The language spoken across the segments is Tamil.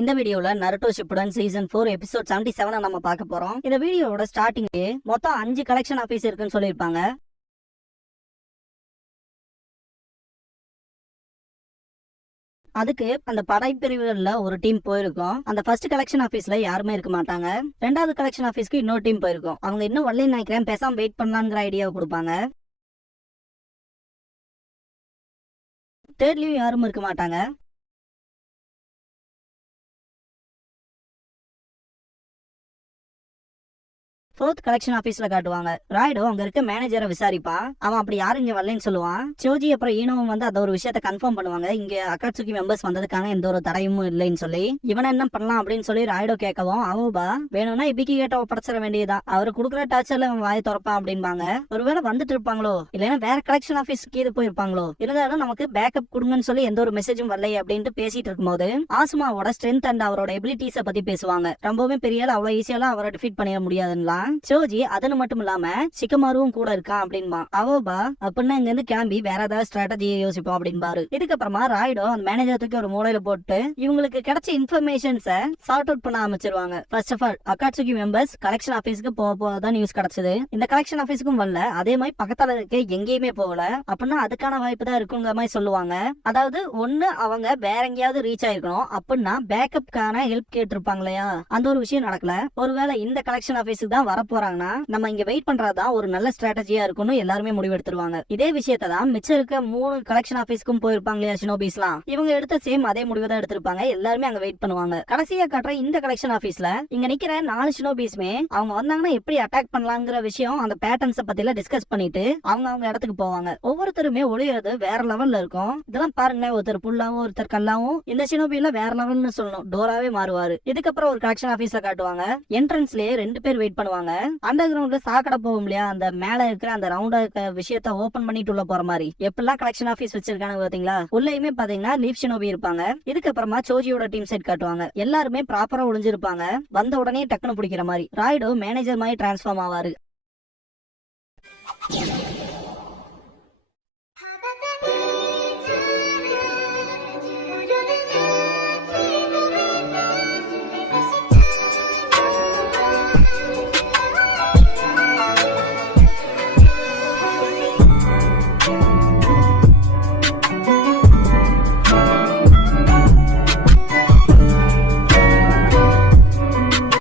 இந்த வீடியோல நருட்டோ ஷிப்புடன் சீசன் 4 எபிசோட் 77 நம்ம பார்க்க போறோம். இந்த வீடியோவோட ஸ்டார்டிங்லே மொத்தம் 5 கலெக்ஷன் ஆபீஸ் இருக்குன்னு சொல்லியிருப்பாங்க. அதுக்கு அந்த படைப்பிரிவுகள்ல ஒரு டீம் போயிருக்கும். அந்த ஃபர்ஸ்ட் கலெக்ஷன் ஆபீஸ்ல யாருமே இருக்க மாட்டாங்க. ரெண்டாவது கலெக்ஷன் ஆபீஸ்க்கு இன்னொரு டீம் போயிருக்கும். அவங்க இன்னும் வரலன்னு நினைக்கிறேன், பேசாம வெயிட் பண்ணலாங்கிற ஐடியாவை கொடுப்பாங்க. தேர்ட்லயும் யாரும் இருக்க மாட்டாங்க. ஃபோர்த் கலெக்ஷன் ஆபீஸ்ல காட்டுவாங்க. ராய்டோ அங்க இருக்க மேனேஜரை விசாரிப்பா. அவன் அப்படி யாரும் இங்க வரலன்னு சொல்லுவான். சோஜி அப்புறம் ஈனோவும் வந்து அந்த ஒரு விஷயத்த கன்ஃபார்ம் பண்ணுவாங்க. இங்க அக்காட்சுகி மெம்பர்ஸ் வந்ததுக்கான எந்த ஒரு தடையும் இல்லைன்னு சொல்லி. இவனை என்ன பண்ணலாம் அப்படின்னு சொல்லி ராய்டோ கேட்கவும், அவபா வேணும்னா இபிக்கி கேட்ட ஒப்படைச்சிட வேண்டியதான், அவரு குடுக்குற டார்ச்சர்ல அவன் வாயை திறப்பான் அப்படின்பாங்க. ஒருவேளை வந்துட்டு இருப்பாங்களோ இல்லைன்னா வேற கலெக்ஷன் ஆபீஸ்க்கு இது போயிருப்பாங்களோ, இருந்தாலும் நமக்கு பேக்கப் கொடுங்கன்னு சொல்லி எந்த ஒரு மெசேஜும் வரல அப்படின்ட்டு பேசிட்டு இருக்கும்போது ஆசுமாவோட ஸ்ட்ரென்த் அண்ட் அவரோட எபிலிட்டிஸை பத்தி பேசுவாங்க. ரொம்பவே பெரிய அவ்வளவு ஈஸியாலாம் அவரை டிஃபீட் பண்ணிட முடியாதுன்னா சோஜி அதனு மட்டும் இல்லாம சிக்கமாருவும் கூட இருக்கான் அப்படின்பா. அவபா அப்படின்னா இங்க இருந்து கிளம்பி வேற ஏதாவது ஸ்ட்ராட்டஜியை யோசிப்போம் அப்படின்பாரு. இதுக்கப்புறமா ராய்டோ அந்த மேனேஜர் தூக்கி ஒரு மூலையில போட்டு இவங்களுக்கு கிடைச்ச இன்ஃபர்மேஷன்ஸை சார்ட் அவுட் பண்ண ஆரம்பிச்சிருவாங்க. First of all Akatsuki members collection ஆபீஸ்க்கு போதான் நியூஸ் கிடைச்சது. இந்த கலெக்ஷன் ஆபீஸ்க்கும் வரல, அதே மாதிரி பக்கத்துல இருக்க எங்கேயுமே போகல. அப்படின்னா அதுக்கான வாய்ப்பு தான் இருக்குங்கிற மாதிரி சொல்லுவாங்க. அதாவது ஒண்ணு அவங்க வேற எங்கேயாவது ரீச் ஆயிருக்கணும், அப்படின்னா பேக்கப்கான ஹெல்ப் கேட்டிருப்பாங்க இல்லையா, அந்த ஒரு விஷயம் நடக்கல. ஒருவேளை இந்த கலெக்ஷன் ஆபீஸுக்கு தான் வரப்போறாங்கன்னா நம்ம இங்க வெயிட் பண்றதுதான் ஒரு நல்ல ஸ்ட்ராட்டஜியா இருக்கும்னு எல்லாருமே முடிவெடுத்துருவாங்க. இதே விஷயத்தை தான் மிச்சம் இருக்க 3 கலெக்ஷன் ஆபீஸ்க்கும் போயிருப்பாங்க இல்லையா ஷினோபிஸ்லாம், இவங்க எடுத்த சேம் அதே முடிவை தான் எடுத்திருப்பாங்க. எல்லாருமே அங்க வெயிட் பண்ணுவாங்க. கடைசியா காட்டுற இந்த கலெக்ஷன் ஆபீஸ்ல இங்க நிக்கிற 4 ஷினோபிஸ்மே அவங்க வந்தாங்கன்னா எப்படி அட்டாக் பண்ணலாங்கிற விஷயம், அந்த பேட்டர்ன்ஸ் பத்தில டிஸ்கஸ் பண்ணிட்டு அவங்க இடத்துக்கு போவாங்க. ஒவ்வொருத்தருமே ஒளியறது வேற லெவல்ல இருக்கும். இதெல்லாம் பாருங்களேன், ஒருத்தர் புல்லாவும் ஒருத்தர் கல்லாவும். இந்த ஷினோபில வேற லெவல்னு சொல்லணும், டோராவே மாறுவாரு. இதுக்கப்புறம் ஒரு கலெக்ஷன் ஆபீஸ்ல காட்டுவாங்க. என்ட்ரன்ஸ்லயே 2 பேர் வெயிட் பண்ணுவாங்க. அண்டர் கிரவுண்ட்ல சாக்கடை போகும் இல்லையா, அந்த மேல இருக்கிற அந்த ரவுண்டா இருக்க விஷயத்த ஓபன் பண்ணிட்டு உள்ள போற மாதிரி எப்பெல்லாம் கலெக்ஷன் ஆபீஸ் வச்சிருக்காங்க பாத்தீங்களா. உள்ளயுமே பாத்தீங்கன்னா லீஃப் ஷினோபி இருப்பாங்க. இதுக்கப்புறமா சோஜியோட டீம் செட் காட்டுவாங்க. எல்லாருமே ப்ராப்பரா ஒளிஞ்சிருப்பாங்க. வந்த உடனே டக்குன்னு பிடிக்கிற மாதிரி ராய்டோ மேனேஜர் மாதிரி டிரான்ஸ்ஃபார்ம் ஆவாரு.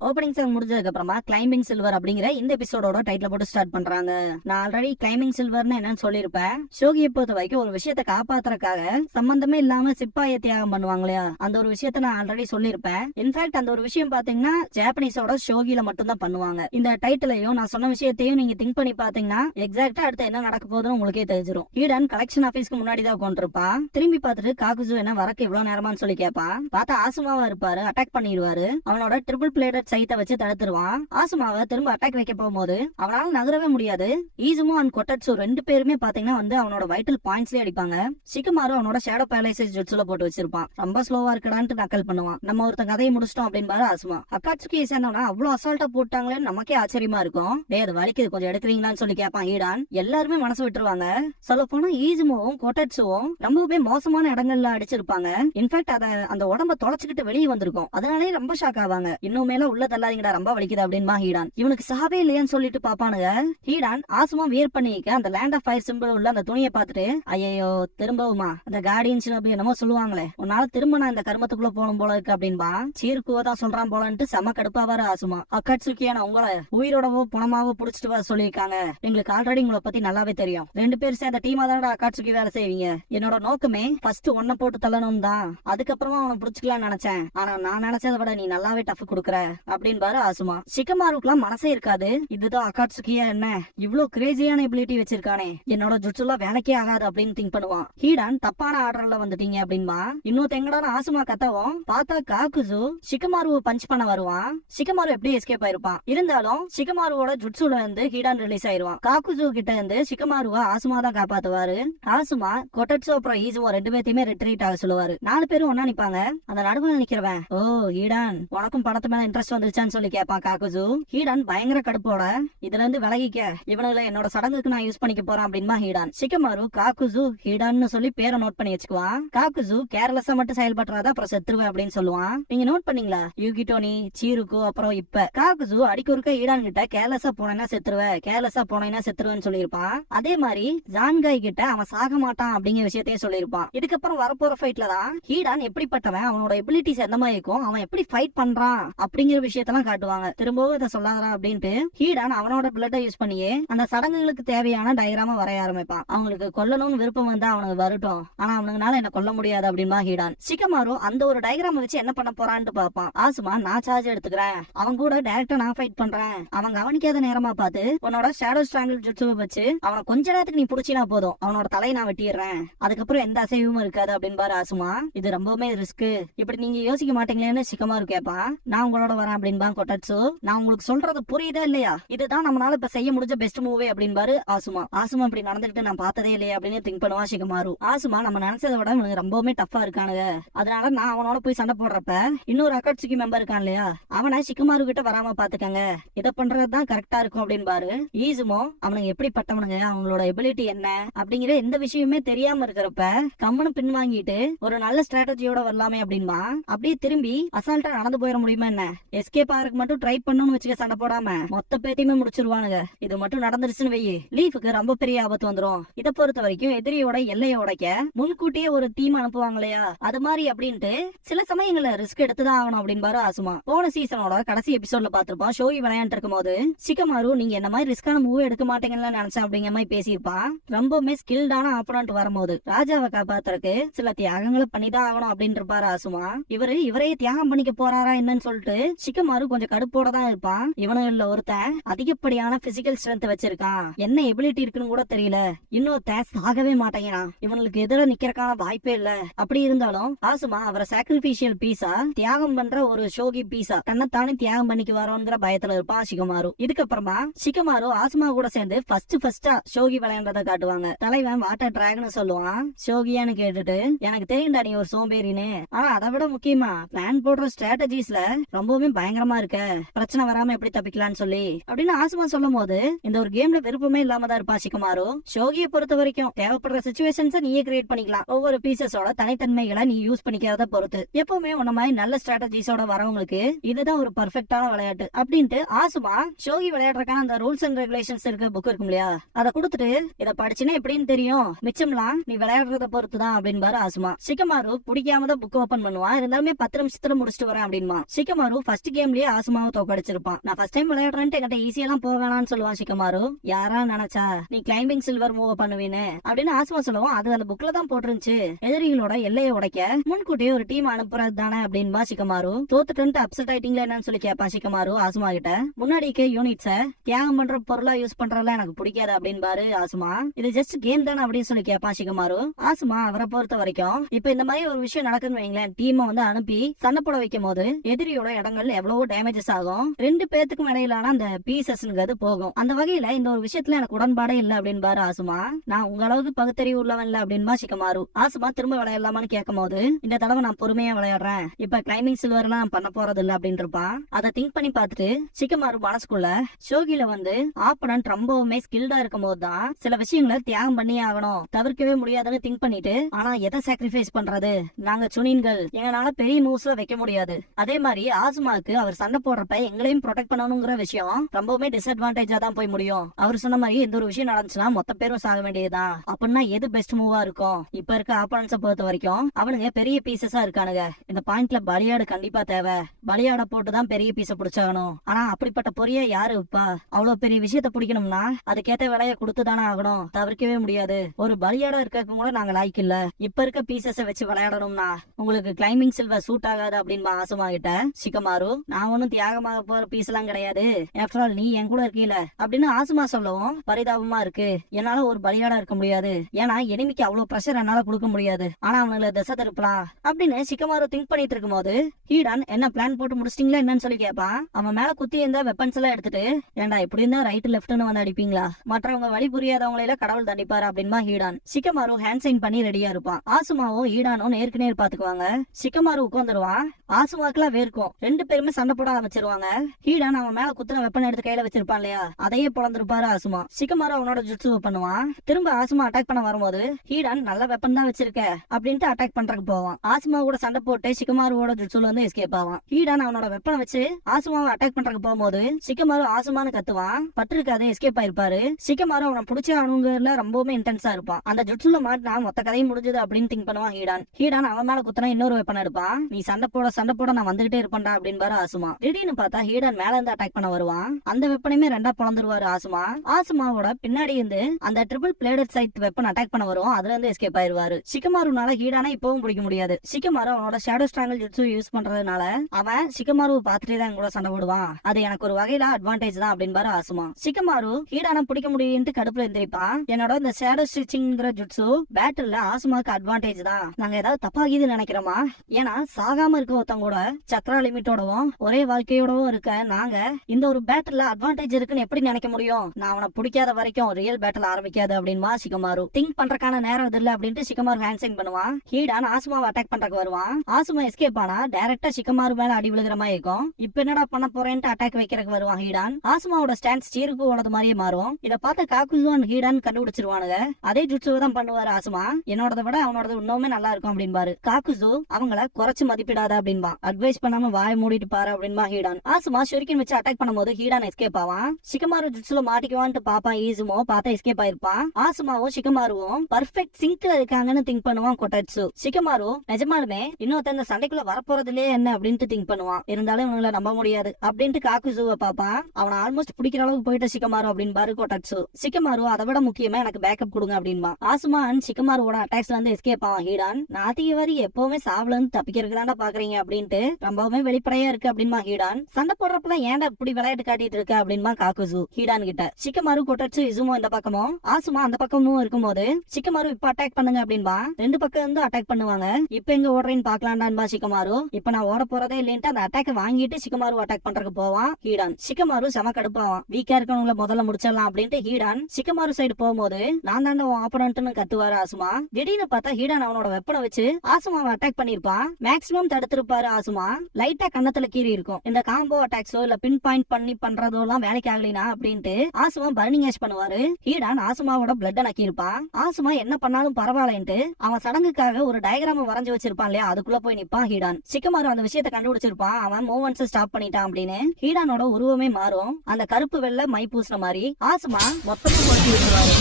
ஓப்பனிங் சாங் முடிஞ்சதுக்கு அப்புறமா கிளைம்பிங் சில்வர் அப்படிங்கிற இந்த எபிசோடோட டைட்டில் போட்டு ஸ்டார்ட் பண்றாங்க. நான் ஆல்ரெடி கிளைம்பிங் சில்வர்னு என்னன்னு சொல்லியிருப்பேன். ஷோகியை பொறுத்த வரைக்கும் ஒரு விஷயத்தை காப்பாத்துறதுக்காக சம்பந்தமே இல்லாம சிப்பாய தியாகம் பண்ணுவாங்க இல்லையா, அந்த ஒரு விஷயத்த நான் ஆல்ரெடி சொல்லியிருப்பேன். இன்ஃபேக்ட் அந்த ஒரு விஷயம் பாத்தீங்கன்னா ஜாப்பனீஸோட ஷோகில மட்டும் தான் பண்ணுவாங்க. இந்த டைட்டிலையும் நான் சொன்ன விஷயத்தையும் நீங்க திங்க் பண்ணி பாத்தீங்கன்னா எக்ஸாக்டா அடுத்து என்ன நடக்க போகுதுன்னு உங்களுக்கே தெரிஞ்சிடும். ஈடன் கலெக்ஷன் ஆபீஸ்க்கு முன்னாடி தான் உட்காந்துருப்பான். திரும்பி பார்த்துட்டு காகுசு என்ன வரக்கு இவ்வளவு நேரமான்னு சொல்லி கேட்பான். பார்த்தா ஆசுமாவா இருப்பாரு. அட்டாக் பண்ணிடுவாரு. அவனோட ட்ரிபிள் பிளேடட் சைத்தை வச்சு தடுத்துருவான். ஆசுமாவை திரும்ப அட்டாக் வைக்க போகும்போது அவனால நகரவே முடியாது. ஈசுமோ அண்ட் கொட்டட்சு 2 பேருமே பாத்தீங்கன்னா வந்து அவனோட வைட்டல் பாயிண்ட்ஸ்லயே அடிப்பாங்க. சிக்கமாரு அவனோட ஷேடோ பேரலைசிஸ் ஜுட்சுல போட்டு வச்சிருப்பான். ரொம்ப ஸ்லோவா இருக்கடான்ட்டு நக்கல் பண்ணுவான். நம்ம ஒருத்தன் கதையை முடிச்சிட்டோம் அப்படின்னு பாரு ஆசுமா. அக்காட்சுகி சேர்ந்தவனா அவ்வளவு அசால்ட்டா போட்டாங்களேன்னு நமக்கே ஆச்சரியமா இருக்கும். டே அது வலிக்குது, கொஞ்சம் எடுக்கிறீங்களான்னு சொல்லி கேட்பான் ஈடான். எல்லாருமே மனசு விட்டுருவாங்க. சொல்ல போனா ஈசுமோவும் கொட்டட்சுவும் ரொம்பவே மோசமான இடங்கள்ல அடிச்சிருப்பாங்க. இன்ஃபேக்ட் அந்த உடம்ப தொலைச்சுக்கிட்டு வெளியே வந்திருக்கும். அதனாலே ரொம்ப ஷாக் ஆவாங்க. இன்னும் மேல உள்ள தள்ளாதீங்கடா, ரொம்ப வலிக்குது அப்படின்பா ஹீடான். இவனுக்கு சாவே இல்லையான்னு சொல்லிட்டு பாப்பானுங்க. ஹீடான் ஆசுமா வியர் பண்ணிக்க அந்த லேண்ட் ஆஃப் ஃபயர் சிம்பிள் உள்ள அந்த துணியை பார்த்துட்டு ஐயோ திரும்பவுமா அந்த கார்டியன்ஸ் அப்படி என்னமோ சொல்லுவாங்களே, உன்னால திரும்ப நான் இந்த கர்மத்துக்குள்ள போகணும் போல இருக்கு அப்படின்பா. சீருக்குவதான் சொல்றான் போலன்ட்டு செம கடுப்பாவாரு ஆசுமா. அக்காட்சுக்கியான உங்களை உயிரோடவோ பணமாவோ புடிச்சிட்டு வர சொல்லியிருக்காங்க. எங்களுக்கு ஆல்ரெடி உங்களை பத்தி நல்லாவே தெரியும். 2 பேர் சேர்ந்த டீமா தான் அக்காட்சுக்கி வேலை செய்வீங்க. என்னோட நோக்கமே ஃபர்ஸ்ட் ஒன்ன போட்டு தள்ளணும் தான். அதுக்கப்புறமா அவனை புடிச்சுக்கலாம்னு நினைச்சேன். ஆனா நான் நினைச்சதை விட நீ நல்லாவே டஃப் கொடுக்குற அப்படின்பாரு ஆசுமா. சிக்கமாருக்குலாம் மனசே இருக்காது. இதுதான் அக்காட்சுகியா என்ன இவ்ளோ கிரேசியான எபிலிட்டி வச்சிருக்கானே, என்னோட ஜுட்சுல வேலைக்கே ஆகாது அப்படின்னு திங்க் பண்ணுவான். ஹீடான் தப்பான ஆர்டர்ல வந்துட்டீங்க அப்படின்பா. இன்னும் தெங்கடான ஆசுமா கத்தவும் பார்த்தா காகுசு சிக்கமாருவை பஞ்ச் பண்ண வருவான். சிக்கமாரு எப்படி எஸ்கேப் ஆயிருப்பான். இருந்தாலும் சிக்கமாருவோட ஜுட்சுல இருந்து ஹீடான் ரிலீஸ் ஆயிருவான். காகுசு கிட்ட இருந்து சிக்கமாருவை ஆசுமா தான் காப்பாத்துவாரு. ஆசுமா கொட்டட்சு அப்புறம் ஈசுவோ 2 பேர்த்தையுமே ரிட்ரீட் ஆக சொல்லுவாரு. 4 பேரும் ஒன்னா நிப்பாங்க. அந்த நடுவுல நிக்கிறவன், ஓ ஈடான் உனக்கும் படத்து மேல இன்ட்ரெஸ்ட் வந்துருச்சான்னு சொல்லி கேட்பான் சொல்லுவான் காக்குஜு. ஹீடான் பயங்கர கடுப்போட இதுல இருந்து விலகிக்க, இவனுல என்னோட சடங்குக்கு நான் யூஸ் பண்ணிக்க போறேன் அப்படின்பா ஹீடான். ஷிகமாரு காக்குஜு ஹீடான்னு சொல்லி பேரை நோட் பண்ணி வச்சுக்குவான். காக்குஜு கேர்லெஸ்ஸா மட்டும் செயல்படுறாத அப்புறம் செத்துருவேன் அப்படின்னு சொல்லுவான். நீங்க நோட் பண்ணீங்களா? யூகிட்டோனி, சீருக்கு, அப்புறம் இப்ப காக்குஜு அடிக்கொருக்க ஹீடான் கிட்ட கேர்லெஸ்ஸா போனேன்னா செத்துருவேன், கேர்லெஸ்ஸா போனேன்னா செத்துருவேன்னு சொல்லியிருப்பான். அதே மாதிரி ஜான்காய் கிட்ட அவன் சாக மாட்டான் அப்படிங்கிற விஷயத்தையும் சொல்லியிருப்பான். இதுக்கப்புறம் வரப்போற ஃபைட்ல தான் ஹீடான் எப்படிப்பட்டவன், அவனோட எபிலிட்டிஸ் எந்த மாதிரி இருக்கும், அவன் எப்படி ஃபைட் பண்றான் அப்படிங்கிற விஷயத்தெல்லாம் காட்டுவாங்க. திரும்பவும் இதை சொல்லாதா அப்படின்ட்டு ஹீடான் அவனோட பிளட்டை யூஸ் பண்ணியே அந்த சடங்குகளுக்கு தேவையான டயக்ராம வரைய ஆரம்பிப்பான். அவங்களுக்கு கொல்லணும்னு விருப்பம் வந்தா அவனுக்கு வரட்டும், ஆனா அவனுங்கனால என்ன கொல்ல முடியாது அப்படின்பா ஹீடான். ஷிகமாரு அந்த ஒரு டயக்ராம வச்சு என்ன பண்ண போறான்னு பாப்பான். ஆசுமா நான் சார்ஜ் எடுத்துக்கிறேன், அவன் கூட டைரக்டா நான் ஃபைட் பண்றேன், அவன் கவனிக்காத நேரமா பார்த்து உன்னோட ஷேடோ ஸ்ட்ராங்கிள் ஜுட்சுவை வச்சு அவனை கொஞ்ச நேரத்துக்கு நீ புடிச்சினா போதும், அவனோட தலையை நான் வெட்டிடுறேன், அதுக்கப்புறம் எந்த அசைவும் இருக்காது அப்படின்பாரு ஆசுமா. இது ரொம்பவுமே ரிஸ்க், இப்படி நீங்க யோசிக்க மாட்டீங்களேன்னு ஷிகமாரு கேட்பான். நான் உங்களோட வரேன் அப்படின்பா கொட்டட்சு. நான் உங்களுக்கு சொல்றது புரியுதா இல்லையா, இதுதான் நம்மளால இப்ப செய்ய முடிஞ்ச பெஸ்ட் மூவே அப்படின்பாரு ஆசுமா. ஆசுமா இப்படி நடந்துட்டு நான் பார்த்ததே இல்லையா அப்படின்னு திங்க் பண்ணுவா ஷிகமாரு. ஆசுமா நம்ம நினைச்சதை விட இவனுக்கு ரொம்பவுமே டஃபா இருக்கானுங்க, அதனால நான் அவனோட போய் சண்டை போடுறப்ப இன்னொரு அக்காட்சுக்கி மெம்பர் இருக்கான் இல்லையா, அவனை ஷிகமாரு கிட்ட வராம பாத்துக்கங்க, இதை பண்றதுதான் கரெக்டா இருக்கும் அப்படின்பாரு. ஈசுமோ அவனுக்கு எப்படி பட்டவனுங்க, அவங்களோட எபிலிட்டி என்ன அப்படிங்கிற எந்த விஷயமே தெரியாம இருக்கிறப்ப கம்மனு பின் வாங்கிட்டு ஒரு நல்ல ஸ்ட்ராட்டஜியோட வரலாமே அப்படின்பா. அப்படியே திரும்பி அசால்ட்டா நடந்து போயிட முடியுமா என்ன, எஸ்கேப் ஆகிறதுக்கு மட்டும் ட்ரை பண்ணணும்னு வச்சுக்க, சண்டை போடாம மொத்த பேத்தையுமே முடிச்சிருவானுங்க. இது மட்டும் நடந்துருச்சுன்னு வெயி லீஃபுக்கு ரொம்ப பெரிய ஆபத்து வந்துரும். இதை பொறுத்த வரைக்கும் எதிரியோட எல்லையை உடைக்க முன்கூட்டியே ஒரு டீம் அனுப்புவாங்க இல்லையா, அது மாதிரி அப்படின்ட்டு சில சமயங்கள்ல ரிஸ்க் எடுத்துதான் ஆகணும் அப்படின்பாரு ஆசுமா. போன சீசனோட கடைசி எபிசோட்ல பாத்திருப்போம், ஷோகி விளையாண்டு இருக்கும் போது ஷிகமாரு நீங்க என்ன மாதிரி ரிஸ்கான மூவ் எடுக்க மாட்டீங்கன்னு நினைச்சேன் அப்படிங்கிற மாதிரி பேசியிருப்பான். ரொம்பவுமே ஸ்கில்டான ஆப்போனன்ட் வரும்போது ராஜாவை காப்பாத்துறதுக்கு சில தியாகங்களை பண்ணிதான் ஆகணும் அப்படின்னு இருப்பாரு ஆசுமா. இவரையே தியாகம் பண்ணிக்க போறாரா என்னன்னு சொல்லிட்டு ஷிகமாரு கொஞ்சம் கடுப்போட தான் இருப்பான். இவனுல ஒருத்தன் அதிகப்படியான பிசிக்கல் ஸ்ட்ரென்த் வச்சிருக்கான், என்ன எபிலிட்டி இருக்குன்னு கூட தெரியல, இன்னொருத்தன் சாகவே மாட்டேங்கிறான், இவனுக்கு எதிர நிக்கிறக்கான வாய்ப்பே இல்ல. அப்படி இருந்தாலும் ஆசுமா அவரை சாக்ரிபிஷியல் பீஸா தியாகம் பண்ற ஒரு ஷோகி பீஸா தன்னைத்தானே தியாகம் பண்ணிக்கு வரோங்கிற பயத்துல இருப்பான் ஷிகமாரு. இதுக்கப்புறமா ஷிகமாரு ஆசுமா கூட சேர்ந்து ஃபர்ஸ்டா ஷோகி விளையாண்டதை காட்டுவாங்க. தலைவன் வாட்டர் டிராகன் சொல்லுவான். ஷோகியான்னு கேட்டுட்டு எனக்கு தெரியும்டா நீ ஒரு சோம்பேறின்னு, ஆனா அதை விட முக்கியமா பிளான் போடுற ஸ்ட்ராட்டஜிஸ்ல ரொம்பவுமே பயங்கரமா இருக்க, பிரச்சனை வராம எப்படி தப்பிக்கலாம்னு சொல்லி அப்படின்னு ஆசுமா சொல்லும் போது இந்த ஒரு கேம்ல விருப்பமே இல்லாம தான் இருப்பா ஷிகமாரு. ஷோகியை பொறுத்த வரைக்கும் தேவைப்படுற சிச்சுவேஷன்ஸை நீயே கிரியேட் பண்ணிக்கலாம், ஒவ்வொரு பீசஸோட தனித்தன்மைகளை நீ யூஸ் பண்ணிக்கிறத பொறுத்து. எப்பவுமே உன்ன மாதிரி நல்ல ஸ்ட்ராட்டஜிஸோட வரவங்களுக்கு இதுதான் ஒரு பர்ஃபெக்டான விளையாட்டு அப்படின்ட்டு ஆசுமா ஷோகி விளையாடுறதுக்கான அந்த ரூல்ஸ் அண்ட் ரெகுலேஷன்ஸ் இருக்க புக் இருக்கும் இல்லையா, அதை கொடுத்துட்டு இதை படிச்சுன்னா எப்படின்னு தெரியும், மிச்சம்லாம் நீ விளையாடுறத பொறுத்துதான் அப்படின்பாரு ஆசுமா. ஷிகமாரு பிடிக்காம தான் புக் ஓபன் பண்ணுவான், இருந்தாலுமே 10 நிமிஷத்துல முடிச்சுட்டு வரேன் அப்படின்பா. Shikamaru first கேம்லயே ஆசுமாவை தோக்கடிச்சிருப்பான். நான் ஃபர்ஸ்ட் டைம் விளையாடுறேன்ட்டு என்கிட்ட ஈஸியெல்லாம் போவேனான்னு சொல்லுவான் ஷிகமாரு. யாரா நினைச்சா நீ கிளைம்பிங் சில்வர் மூவ் பண்ணுவீன்னு அப்படின்னு ஆசுமா சொல்லுவோம். அது அந்த புக்ல தான் போட்டுருந்துச்சு, எதிரிகளோட எல்லையை உடைக்க முன்கூட்டியே ஒரு டீம் அனுப்புறது தானே அப்படின்பா ஷிகமாரு. தோத்துட்டு அப்செட் ஆயிட்டீங்களா என்னன்னு சொல்லி கேட்பான் ஷிகமாரு ஆசுமா கிட்ட. முன்னாடிக்கு யூனிட்ஸ தியாகம் பண்ற பொருளா யூஸ் பண்றதுல எனக்கு பிடிக்காது அப்படின்பாரு ஆசுமா. இது ஜஸ்ட் கேம் தானே அப்படின்னு சொல்லி கேட்பான் ஷிகமாரு. ஆசுமா அவரை பொறுத்த வரைக்கும் இப்ப இந்த மாதிரி ஒரு விஷயம் நடக்குன்னு வைங்களேன், டீமை வந்து அனுப்பி சண்டை போட வைக்கும் போது எதிரியோட இடங்கள் எவ்வளவோ டேமேஜஸ் ஆகும், 2 பேத்துக்கும் இடையிலான அந்த பீசஸ்ங்கிறது போகும். அந்த வகையில இந்த ஒரு விஷயத்துல எனக்கு உடன்பாடே இல்ல அப்படின்பாரு ஆசுமா. நான் உங்க அளவுக்கு பகுத்தறிவு உள்ளவன் இல்ல அப்படின்பா ஷிகமாரு. ஆசுமா திரும்ப விளையாடலாமான்னு கேட்கும் போது இந்த தடவை நான் பொறுமையா விளையாடுறேன், இப்ப கிளைம்பிங் சில்வர் எல்லாம் பண்ண போறது இல்ல அப்படின்னு இருப்பான். அதை திங்க் பண்ணி பார்த்துட்டு ஷிகமாரு மனசுக்குள்ள ஷோகில வந்து ஆப்பனன்ட் ரொம்பவுமே ஸ்கில்டா இருக்கும் போதுதான் சில விஷயங்களை தியாகம் பண்ணியே ஆகணும், தவிர்க்கவே முடியாதுன்னு திங்க் பண்ணிட்டு ஆனா எதை சாக்ரிஃபைஸ் பண்றது, நாங்க சுனின்கள் எங்களால பெரிய மூவ்ஸ்ல வைக்க முடியாது. அதே மாதிரி ஆசுமாக்கு அவர் சண்டை போடுறப்ப எங்களையும் ப்ரொடெக்ட் பண்ணணுங்கிற விஷயம் ரொம்பவுமே டிஸ்அட்வான்டேஜா தான் போய் முடியும். அவர் சொன்ன மாதிரி எந்த ஒரு விஷயம் நடந்துச்சுன்னா மொத்த பேரும் சாக வேண்டியதுதான். அப்படின்னா எது பெஸ்ட் மூவா இருக்கும், இப்ப இருக்க ஆப்பனன்ஸ பொறுத்த வரைக்கும் அவனுங்க பெரிய பீசஸா இருக்கானுங்க, இந்த பாயிண்ட்ல பலியாடு கண்டிப்பா தேவை, பலியாட போட்டுதான் பெரிய பீஸ புடிச்சாகணும். ஆனா அப்படிப்பட்ட பொரிய யாரு இப்பா, அவ்வளவு பெரிய விஷயத்த பிடிக்கணும்னா அதுக்கேத்த விலைய கொடுத்துதானே ஆகணும், தவிர்க்கவே முடியாது. ஒரு பலியாட இருக்க கூட நாங்க லாய்க்கு இல்ல, இப்ப இருக்க பீசஸ வச்சு விளையாடணும்னா உங்களுக்கு கிளைம்பிங் சில்வர் சூட் ஆகாது அப்படின்னு ஆசுமா கிட்ட ஷிகமாரு. நான் ஒன்னும் தியாகமாக போற பீஸ் எல்லாம் கிடையாது, ஆஃப்டர் ஆல் நீ என் கூட இருக்கீல அப்படின்னு ஆசுமா சொல்லவும் பரிதாபமா இருக்கு. என்னால ஒரு பலியாடா இருக்க முடியாது, ஏன்னா எனிமிக்கு அவ்வளவு பிரஷர் என்னால கொடுக்க முடியாது, ஆனா அவங்களை திசை திருப்பலாம் அப்படின்னு ஷிகமாரு திங்க் பண்ணிட்டு இருக்கும் போது ஹீடான் என்ன பிளான் போட்டு முடிச்சிட்டீங்களா என்னன்னு சொல்லி கேட்பான். அவன் மேல குத்தி இருந்த வெப்பன்ஸ் எல்லாம் எடுத்துட்டு ஏண்டா இப்படி இருந்தா ரைட் லெப்ட்னு வந்து அடிப்பீங்களா, மற்றவங்க வழி புரியாதவங்கள கடவுள் தண்டிப்பாரு அப்படின்பா ஹீடான். ஷிகமாரு ஹேண்ட் சைன் பண்ணி ரெடியா இருப்பான். ஆசுமாவும் ஹீடானும் நேருக்கு நேர் பாத்துக்குவாங்க. ஷிகமாரு உட்காந்துருவான், ஆசுமாக்கெல்லாம் வேர்க்கும், 2 பேருமே சண்டை போட ஆரம்பிச்சிருவாங்க. பண்ணுவாங்க. ஹீடான் அவன் மேல குத்துன வெப்பன் எடுத்து கையில வச்சிருப்பான் இல்லையா, அதையே பொழந்திருப்பாரு ஆசுமா. சிக்கமாரு அவனோட ஜுட்சுவை பண்ணுவான். திரும்ப ஆசுமா அட்டாக் பண்ண வரும்போது ஹீடான் நல்ல வெப்பன் தான் வச்சிருக்க அப்படின்ட்டு அட்டாக் பண்றதுக்கு போவான். ஆசுமா கூட சண்டை போட்டு சிக்கமாருவோட ஜுட்சுல வந்து எஸ்கேப் ஆவான். ஹீடான் அவனோட வெப்பனை வச்சு ஆசுமாவை அட்டாக் பண்றதுக்கு போகும்போது சிக்கமாரு ஆசுமான்னு கத்துவான். பட்டிருக்காது எஸ்கேப் ஆயிருப்பாரு. சிக்கமாரு அவனை பிடிச்ச அணுங்குல ரொம்பவுமே இன்டென்ஸா இருப்பான். அந்த ஜுட்சுல மாட்டினா மொத்த கதையும் முடிஞ்சது அப்படின்னு திங்க் பண்ணுவான் ஹீடான். ஹீடான் அவன் மேல குத்துனா இன்னொரு வெப்பன் எடுப்பான். நீ சண்டை போட நான் வந்துகிட்டே இருப்பேன்டா அப்படின்னு ஆசுமா. திடீர்னு பார்த்தா ஹீடான் மேல இருந்து அட்டாக் பண்ண வருவான். அந்த வெப்பனையுமே ரெண்டா பொழந்துருவாரு ஆசுமா. ஆசுமாவோட பின்னாடி இருந்து அந்த triple bladed side weapon attack பண்ண வரும். அதுல இருந்து எஸ்கேப் ஆயிருவாரு. சிக்கமாருனால ஹீடானை இப்பவும் பிடிக்க முடியாது. சிக்கமாரு அவனோட ஷேடோ ஸ்ட்ராங்கல் ஜுட்சு யூஸ் பண்றதுனால அவன் சிக்கமாருவை பார்த்துட்டே தான் கூட சண்டை போடுவான். அது எனக்கு ஒரு வகையில அட்வான்டேஜ் தான் அப்படின்னு ஆசுமா. சிக்கமாரு ஹீடானை பிடிக்க முடியும்னு கடுப்புல எந்திரிப்பான். என்னோட இந்த ஷேடோ ஸ்டிச்சிங்கிற ஜுட்சு பேட்டில்ல ஆசுமாக்கு அட்வான்டேஜ் தான். நாங்க ஏதாவது தப்பாகிது நினைக்கிறோமா? ஏன்னா சாகாம இருக்க ஒருத்தங்க கூட சக்ரா லிமிட்டோடவும் ஒரே வாழ்க்கையோடவும் இருக்க நாங்க இந்த ஒரு பேட்டில்ல அட்வான்டேஜ் இருக்குன்னு எப்படி நினைக்க முடியும்? நான் அவனை பிடிக்காத வரைக்கும் ரியல் பேட்டில் ஆரம்பிக்காது அப்படின்மா சிக்கமாரு. திங்க் பண்றதுக்கான நேரம் இல்ல அப்படின்ட்டு சிக்கமாரு ஹேண்ட் சைன் பண்ணுவான். ஹீடான் ஆசுமாவை அட்டாக் பண்றதுக்கு வருவான். ஆசுமா எஸ்கேப் ஆனா டைரக்டா சிக்கமாரு மேல அடி விழுகிற மாதிரி இருக்கும். இப்ப என்னடா பண்ண போறேன்ட்டு அட்டாக் வைக்கிறதுக்கு வருவான் ஹீடான். ஆசுமாவோட ஸ்டாண்ட் ஸ்டீருக்கு ஓடது மாதிரியே மாறும். இத பார்த்து காக்குசு அண்ட் ஹீடான் கண்டுபிடிச்சிருவானுங்க. அதே ஜுட்சுவை தான் பண்ணுவாரு ஆசுமா. என்னோடத விட அவனோட இன்னுமே நல்லா இருக்கும் அப்படின்பாரு. காக்குசு அவங்கள குறைச்சு மதிப்பிடாத அப்படின்பா. அட்வைஸ் பண்ணாம வாய மூடிட்டு பாரு அப்படின்பா ஹீடான். ஆசுமா ஷுரிக்கன் வச்சு அட்டாக் பண்ணும்போது ஹீடான் எஸ்கேப் ஆவான். சிக்கமாரு ஜுட்சுல மாட்டிக்குவான்ட்டு பாப்பான் ஈசுமோ. பார்த்தா எஸ்கேப் ஆயிருப்பான். ஆசுமாவும் சிக்கமாருவும் பர்ஃபெக்ட் சிங்க்ல இருக்காங்கன்னு திங்க் பண்ணுவான் கொட்டாட்சு. சிக்கமாரு நிஜமாலுமே இன்னொருத்த இந்த சண்டைக்குள்ள வரப்போறதுலயே என்ன அப்படின்ட்டு திங்க் பண்ணுவான். இருந்தாலும் இவங்களை நம்ப முடியாது அப்படின்ட்டு காக்குசுவை பாப்பான். அவனை ஆல்மோஸ்ட் பிடிக்கிற அளவுக்கு போயிட்ட சிக்கமாரு அப்படின்னு பாரு கொட்டாட்சு. சிக்கமாரு அதை விட முக்கியமா எனக்கு பேக்கப் கொடுங்க அப்படின்பா. ஆசுமா அண்ட் சிக்கமாருவோட அட்டாக்ஸ்ல வந்து எஸ்கேப் ஆவான் ஹீடான். நாத்திக வரி எப்பவுமே சாவுல இருந்து தப்பிக்கிறதுக்கு தாண்டா பாக்குறீங்க அப்படின்ட்டு ரொம்பவுமே வெளிப்படையா இருக்கு அப்படின்பா ஹீடான். சண்டை போடுறப்பெல்லாம் ஏன்டா இப்படி விளையாட்டு காட்டிட்டு இருக்க அப்படின்பா காக்குசு ஹீடான் கிட்ட. சிக்கமாரு கொட்டாட்சு இசுமோ இந்த பக்கமும் ஆசுமா அந்த பக்கமும் இருக்கும்போது சிக்கமாரு இப்ப அட்டாக் பண்ணுங்க அப்படின்பா. ரெண்டு பக்கம் இருந்து அட்டாக் பண்ணுவாங்க. இப்ப எங்க ஓடுறேன்னு பாக்கலாம்டான்பா சிக்கமாரு. இப்ப நான் ஓட போறதே இல்லைன்ட்டு அந்த அட்டாக் வாங்கிட்டு சிக்கமாரு அட்டாக் பண்றதுக்கு போவான் ஹீடான். சிக்கமாரு செம கடுப்பாவான். வீக்கா இருக்கவங்கள முதல்ல முடிச்சிடலாம் அப்படின்ட்டு ஹீடான் சிக்கமாரு சைடு போகும்போது நான் தாண்ட ஆப்போனன்ட்னு கத்துவாரு ஆசுமா. திடீர்னு பார்த்தா ஹீடான் அவனோட வெப்பனை வச்சு ஆசுமாவை அட்டாக் பண்ணிருப்பான். மேக்ஸிமம் தடுத்திருப்பாரு ஆசுமா. லைட்டா கண்ணத்துல கீறி இருக்கும். இந்த காம்போ அட்டாக்ஸோ இல்ல பின் பாயிண்ட் பண்ணி பண்றதோ எல்லாம் வேலைக்கு ஆகலினா அப்படின்ட்டு ஆசுமா பர்னிங் ஆஷ் பண்ணுவாரு. ஹீடான் ஆசுமாவோட பிளட் நக்கி இருப்பான். ஆசுமா என்ன பண்ணாலும் பரவாயில்லன்ட்டு அவன் சடங்குக்காக ஒரு டயக்ராம் வரைஞ்சு வச்சிருப்பான் இல்லையா, அதுக்குள்ள போய் நிப்பான் ஹீடான். சிக்கமாரு அந்த விஷயத்தை கண்டுபிடிச்சிருப்பான். அவன் மூவ்மெண்ட்ஸ் ஸ்டாப் பண்ணிட்டான் அப்படின்னு ஹீடானோட உருவமே மாறும். அந்த கருப்பு வெள்ளை மை பூசின மாதிரி ஆசுமா மொத்தமும் கொட்டி விட்டுருவாரு.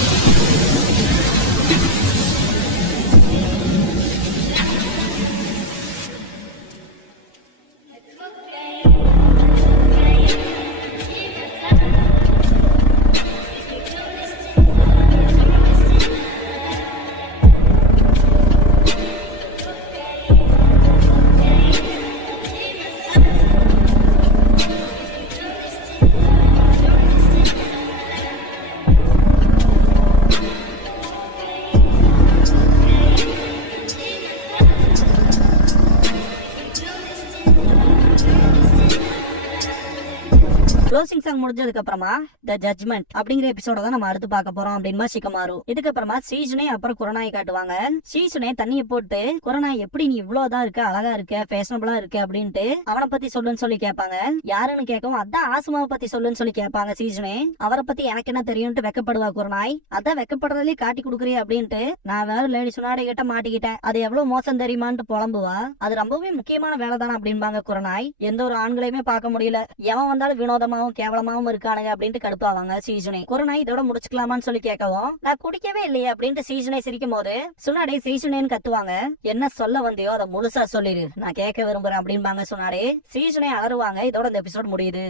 க்ளோசிங் சாங் முடிஞ்சதுக்கு அப்புறமா தி ஜட்ஜ்மெண்ட் அப்படிங்கிற எபிசோட தான் நம்ம அடுத்து பார்க்க போறோம் அப்படின்மா சிக்கமாரு. இதுக்கு அப்புறமா சீசுனே அப்புறம் குரநாயை காட்டுவாங்க. சீசுனே தண்ணியை போட்டு குரநாய் எப்படி நீ இவ்வளவுதான் இருக்க, அழகா இருக்க, ஃபேஷனபிளா இருக்க அப்படின்ட்டு அவனை பத்தி சொல்லுன்னு சொல்லி கேட்பாங்க. யாருன்னு கேட்கவும் அதான் ஆசுமாவை பத்தி சொல்லுன்னு சொல்லி கேட்பாங்க சீசுனே. அவரை பத்தி எனக்கு என்ன தெரியும்ட்டு வெக்கப்படுவா குரநாய். அதான் வெக்கப்படுறதுலயே காட்டி கொடுக்குறிய அப்படின்ட்டு நான் வேற லேடி சுனாடை கிட்ட மாட்டிக்கிட்டேன், அது எவ்வளவு மோசம் தெரியுமான்ட்டு புலம்புவா. அது ரொம்பவே முக்கியமான வேலை தானே அப்படின்பாங்க குரநாய். எந்த ஒரு ஆண்களையுமே பார்க்க முடியல, எவன் வந்தாலும் வினோதமாவும் கேவலமாவும் இருக்கானுங்க அப்படின்ட்டு கடுப்பாவாங்க சீசுனே. குரநாய் இதோட முடிச்சுக்கலாமான்னு சொல்லி கேட்கவும் நான் குடிக்கவே இல்லையே அப்படின்ட்டு சீசுனே சிரிக்கும் போது சுனாடே சீசுனேன்னு கத்துவாங்க. என்ன சொல்ல வந்தியோ அதை முழுசா சொல்லிடு, நான் கேட்க விரும்புறேன் அப்படின்பாங்க சுனாடே. சீசுனே அலறுவாங்க. இதோட இந்த எபிசோட் முடியுது.